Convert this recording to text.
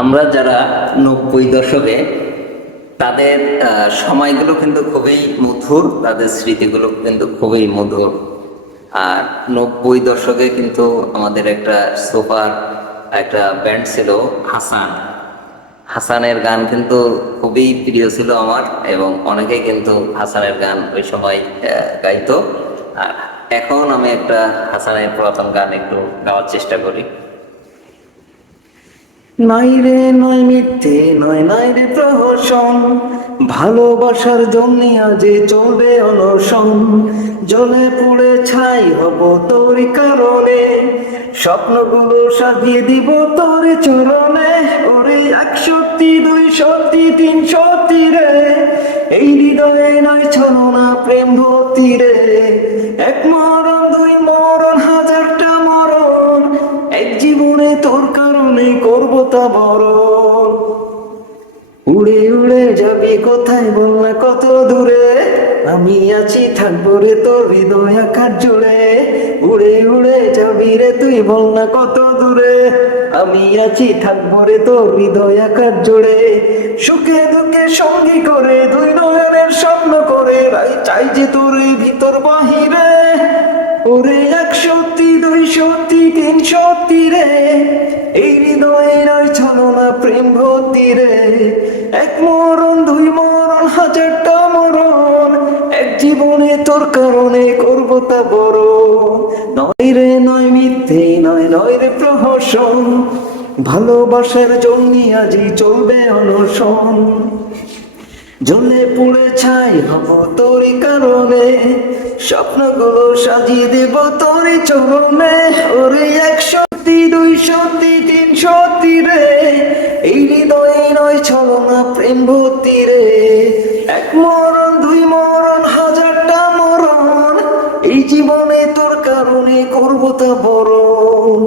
আমরা যারা 90 দশকে, তাদের সময়গুলো কিন্তু খুবই মধুর, তাদের স্মৃতিগুলো কিন্তু খুবই মধুর। আর 90 দশকে কিন্তু আমাদের একটা সুপার একটা ব্যান্ড ছিল, হাসান। হাসানের গান কিন্তু খুবই প্রিয় ছিল আমার, এবং অনেকেই কিন্তু হাসানের গান ওই সময় গাইতো। আর এখন আমি একটা হাসানের পুরাতন গান একটু গাওয়ার চেষ্টা করি। নাই রে নয় মিথ্যে নয়, নাই রে প্রহসন, ভালোবাসার জন্য আজ চলবে অনশন। জ্বলে পুড়ে ছাই হব তোর কারণে, স্বপ্নগুলো সাজিয়ে দিব তোর চরণে। ওরে 1 সত্যি 2 সত্যি 3 সত্যি রে, এই হৃদয়ে নয় ছলনা প্রেম ভর্তি রে। 1 মরণ 2 মরণ হাজারটা মরণ, এক জীবনে তোর কারণে করবো তা বরণ। উড়ে উড়ে যাবি কোথায় বল না কত দূরে, আমি আছি থাকবো রে তোর হৃদয় আকার জুড়ে। উড়ে উড়ে যাবি রে তুই বল না কত দূরে, আমি আছি থাকবো রে তোর হৃদয় আকার জুড়ে। সুখে দুঃখে সঙ্গী করে 2 নয়নের স্বপ্ন করে, ভাই চাই যে তোর ভিতর বাহিরে। ওরে 1 সত্যি 2 সত্যি 3 সত্যি রে, এই হৃদয়ে নয় ছলনা প্রেম ভর্তি রে। 1 মরণ 2 মরণ হাজারটা মরণ, এক জীবনে তোর কারণে করবো তা বড়। নয় রে নয় মিথ্যে নয়, নয় রে প্রহসন, ভালোবাসার জন্য আজই চলবে অনশন। জ্বলে পুড়ে ছাই হব তোরই কারণে, স্বপ্নগুলো সাজিয়ে দেব তোরই চরণে। ওরে 1 সত্যি 2 সত্যি 3 সত্যি রে, এই হৃদয়ে নয় ছলনা প্রেম ভর্তি রে। 1 মরণ 2 মরণ হাজারটা মরণ, এই জীবনে তোর কারণে করবো তা বরণ।